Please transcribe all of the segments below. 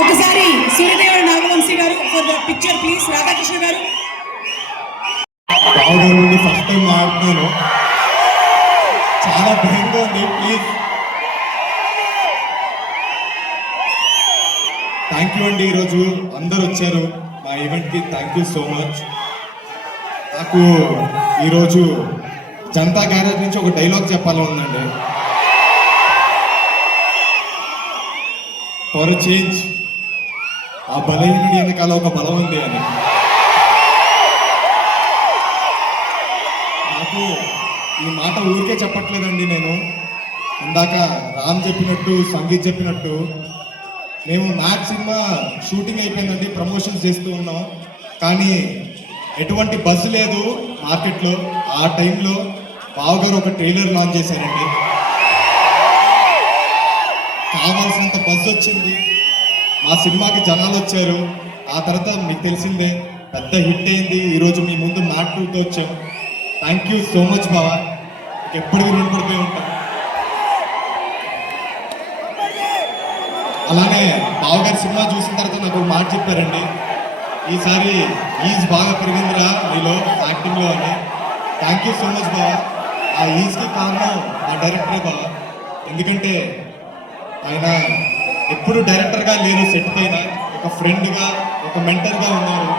ఒకసారి సూర్యదేవుడు నాగవంశీ గారు for the picture please Radhakrishna గారు. నుండి ఫస్ట్ టైం చాలా భయంగా ఉంది ప్లీజ్ థ్యాంక్ యూ అండి ఈరోజు. అందరు వచ్చారు. మా ఈవెంట్కి థ్యాంక్ యూ సో మచ్ నాకు ఈరోజు జనతా గ్యారేజ్ నుంచి ఒక డైలాగ్ చెప్పాలని ఉందండి. ఫర్ చేంజ్ ఆ బలహీనుడి వెనకాల ఒక బలం ఉంది అని? నాకు ఈ మాట ఊరికే చెప్పట్లేదండి నేను. ఇందాక రామ్ చెప్పినట్టు సంగీత్ చెప్పినట్టు మేము మ్యాచ్ సినిమా షూటింగ్ అయిపోయిందండి ప్రమోషన్స్ చేస్తూ ఉన్నాం. కానీ ఎటువంటి బస్ లేదు మార్కెట్లో. ఆ టైంలో బావగారు ఒక ట్రైలర్ లాంచ్ చేశారండి. కావాల్సినంత బస్ వచ్చింది. మా సినిమాకి జనాలు వచ్చారు. ఆ తర్వాత మీకు తెలిసిందే పెద్ద హిట్ అయింది. ఈరోజు మీ ముందు మ్యాట్ టూతో వచ్చాం. థ్యాంక్ యూ సో మచ్ బావా. ఎప్పటికీ రుణపడిపోయి ఉంటాం. అలానే బావగారి సినిమా చూసిన తర్వాత నాకు ఒక మాట చెప్పారండి. ఈసారి ఈజ్ బాగా పెరిగిందిరా మీలో యాక్టింగ్లో అని. థ్యాంక్ యూ సో మచ్ బావా. ఆ ఈజ్కి కారణం ఆ డైరెక్టరే బావా. ఎందుకంటే ఆయన ఎప్పుడు డైరెక్టర్గా లేరు సెట్ పైన ఒక ఫ్రెండ్గా ఒక మెంటర్గా ఉన్నారు.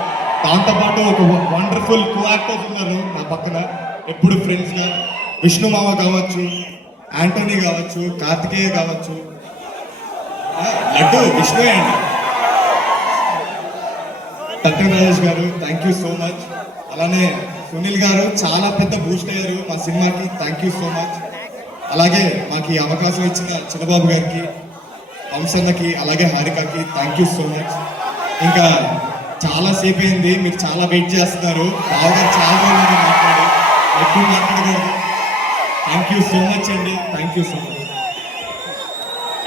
దాంతోపాటు ఒక వండర్ఫుల్ క్యాక్టర్స్ ఉన్నారు నా పక్కన. ఎప్పుడు ఫ్రెండ్స్గా విష్ణు మామ కావచ్చు యాంటోనీ కావచ్చు కార్తికేయ కావచ్చు. లడ్డు విష్ణు అండి. సత్యం రాజేష్ గారు థ్యాంక్ యూ సో మచ్ అలానే సునీల్ గారు చాలా పెద్ద బూస్ట్ అయ్యారు మా సినిమాకి. థ్యాంక్ యూ సో మచ్ అలాగే మాకు ఈ అవకాశం ఇచ్చిన చిన్నబాబు గారికి వంశన్నకి అలాగే హారికకి థ్యాంక్ యూ సో మచ్ ఇంకా చాలా సేపు అయింది మీరు చాలా వెయిట్ చేస్తున్నారు. బావగారు చాలా రోజులు మాట్లాడి ఎక్కువ మాట్లాడకూడదు థ్యాంక్ యూ సో మచ్ అండి. థ్యాంక్ యూ సో మచ్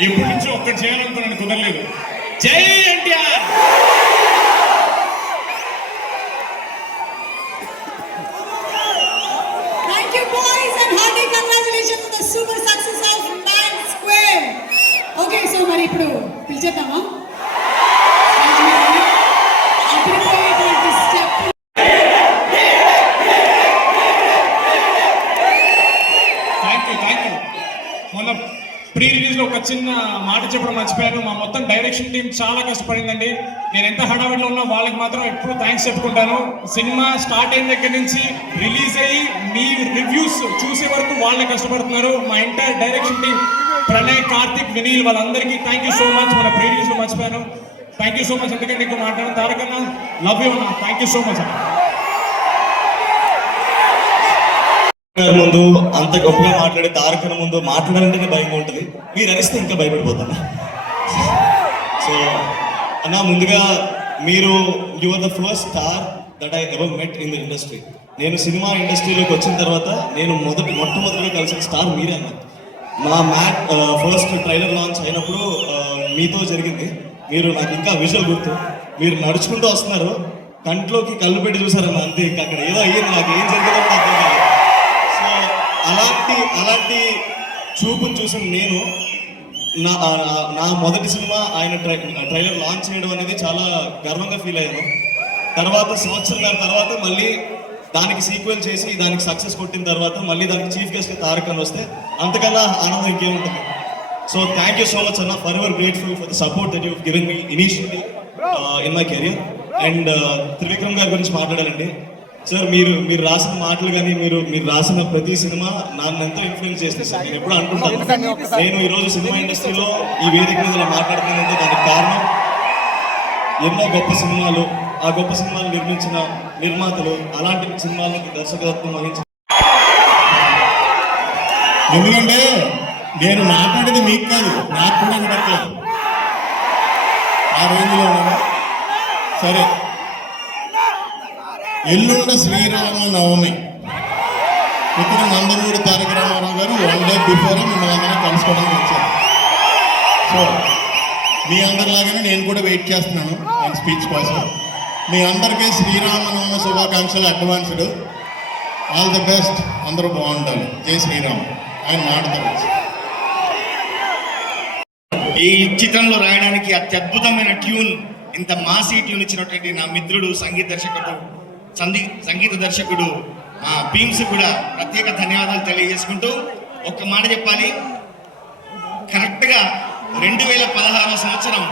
ఎప్పటి నుంచో ఒక్కటి చేయాలనుకున్నాను కుదరలేదు. జై NTR! Thank you, boys, and hearty congratulations to the super so మరి ఇప్పుడు పిలిచేద్దామా? థ్యాంక్ యూ థ్యాంక్ యూ మొన్న ప్రీ రిలీజ్లో ఒక చిన్న మాట చెప్పడం మర్చిపోయాను. మా మొత్తం డైరెక్షన్ టీం చాలా కష్టపడిందండి. నేను ఎంత హడావిడిలో ఉన్నా వాళ్ళకి మాత్రం ఎప్పుడు థ్యాంక్స్ చెప్పుకుంటాను. సినిమా స్టార్ట్ అయిన దగ్గర నుంచి రిలీజ్ అయ్యి మీ రివ్యూస్ చూసే వరకు వాళ్ళే కష్టపడుతున్నారు. మా entire direction team Pranay Karthik Vineel వాళ్ళందరికీ థ్యాంక్ యూ సో మచ్ మన పేరు రిలీజ్లో మర్చిపోయాను థ్యాంక్ యూ సో మచ్ ఎందుకంటే నీకు మాట్లాడిన తారకన్నా లవ్ యూ అన్న. థ్యాంక్ యూ సో మచ్ ముందు అంత గొప్పగా మాట్లాడే తారకన ముందు మాట్లాడాలంటేనే భయంగా ఉంటుంది. మీరు అరిస్తే ఇంకా భయపడిపోతాను. సో అన్న ముందుగా మీరు you are the first star that I ever met in the industry నేను సినిమా ఇండస్ట్రీలోకి వచ్చిన తర్వాత నేను మొదటి మొట్టమొదటిగా కలిసిన స్టార్ మీరే అన్న. మా మ్యాట్ ఫస్ట్ ట్రైలర్ లాంచ్ అయినప్పుడు మీతో జరిగింది. మీరు నాకు ఇంకా విజువల్ గుర్తు. మీరు నడుచుకుంటూ వస్తున్నారు. కంట్లోకి కళ్ళు పెట్టి చూసారన్న అంతే. ఇంకా అక్కడ ఏదో అయ్యింది. నాకు ఏం జరిగిందో సో అలాంటి అలాంటి చూపును చూసిన నేను నా నా మొదటి సినిమా ఆయన ట్రై ట్రైలర్ లాంచ్ చేయడం అనేది చాలా గర్వంగా ఫీల్ అయ్యాను. తర్వాత సంవత్సరం తర్వాత మళ్ళీ దానికి సీక్వెల్ చేసి దానికి సక్సెస్ కొట్టిన తర్వాత మళ్ళీ దానికి చీఫ్ గెస్ట్గా తారక్ అని వస్తే అంతకన్నా ఆనందం ఇంకేముంటుంది? So thank you so much అన్న. Forever grateful for the support that you given me initially in my career and Trivikram గారి గురించి మాట్లాడాలండి. సార్ మీరు మీరు రాసిన మాటలు కానీ మీరు మీరు రాసిన ప్రతి సినిమా నన్ను ఎంతో ఇన్ఫ్లుయెన్స్ చేసింది సార్ నేను ఎప్పుడు అనుకుంటాను. నేను ఈ రోజు సినిమా ఇండస్ట్రీలో ఈ వేదిక మీద మాట్లాడుతున్నానంటే దానికి కారణం ఎన్నో గొప్ప సినిమాలు ఆ గొప్ప సినిమాలు నిర్మించిన నిర్మాతలు అలాంటి సినిమాలకు దర్శకత్వం వహించిన ఎందుకంటే నేను మాట్లాడేది మీకు కాదు నాకు కూడా వినట్లేదు ఆ రేంజ్లో సరే. ఎల్లుండ శ్రీరామ నవమి ఇక్కడ నందమూరి తారక రామారావు గారు వన్ డే బిఫోర్ మిమ్మల్ని అందరం కలుసుకోవడానికి వచ్చారు. సో మీ అందరిలాగానే నేను కూడా వెయిట్ చేస్తున్నాను స్పీచ్ కోసం. మీ అందరికీ శ్రీరామనవమి శుభాకాంక్షలు అడ్వాన్స్డ్. ఆల్ ది బెస్ట్ అందరూ బాగుండాలి. జై శ్రీరామ్. ఆయన మాట్లాడతారు. ఈ చిత్రంలో రాయడానికి అత్యద్భుతమైన ట్యూన్ ఇంత మాసీ ట్యూన్ ఇచ్చినటువంటి నా మిత్రుడు సంగీత దర్శకుడు సంది సంగీత దర్శకుడు ఆ భీమ్స్ కూడా ప్రత్యేక ధన్యవాదాలు తెలియజేసుకుంటూ ఒక్క మాట చెప్పాలి. కరెక్ట్గా రెండు వేల పదహారో సంవత్సరం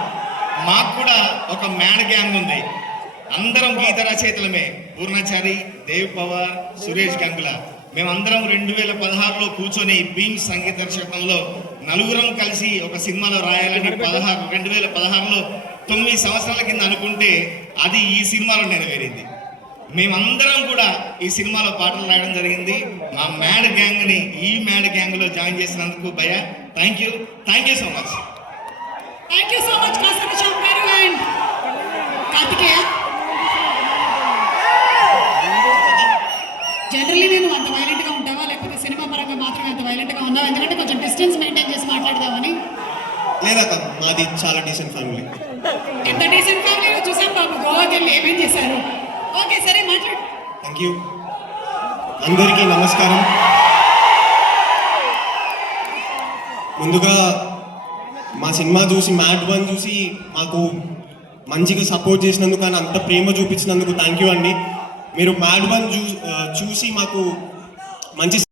మాకు కూడా ఒక మ్యాడ్ గ్యాంగ్ ఉంది. అందరం గీత రచయితలమే. పూర్ణాచారి దేవ్ పవార్ సురేష్ గంగుల. మేమందరం రెండు వేల పదహారులో కూర్చొని బీమ్ సంగీత దర్శకంలో నలుగురం కలిసి ఒక సినిమాలో రాయాలని పదహారు రెండు వేల పదహారులో తొమ్మిది సంవత్సరాల కింద అనుకుంటే అది ఈ సినిమాలో నెరవేరింది. మేమందరం కూడా ఈ సినిమాలో పాటలు రాయడం జరిగింది. మా మ్యాడ్ గ్యాంగ్ని ఈ మ్యాడ్ గ్యాంగ్లో జాయిన్ చేసినందుకు భయ. Thank you thank you so much thank you so much Karthikeya మాది చాలా డీసెంట్ ఫ్యామిలీ ఎంత డీసెంట్ ఫ్యామిలీలో చూసాం బాబు గోవాకి వెళ్ళి ఏమేం చేశారు? ఓకే సరే మాట్లాడు. థ్యాంక్ యూ అందరికీ నమస్కారం. ముందుగా మా సినిమా చూసి మ్యాట్ వన్ చూసి మాకు మంచిగా సపోర్ట్ చేసినందుకు కానీ అంత ప్రేమ చూపించినందుకు థ్యాంక్ యూ అండి. మీరు మ్యాట్ వన్ చూ చూసి మాకు మంచి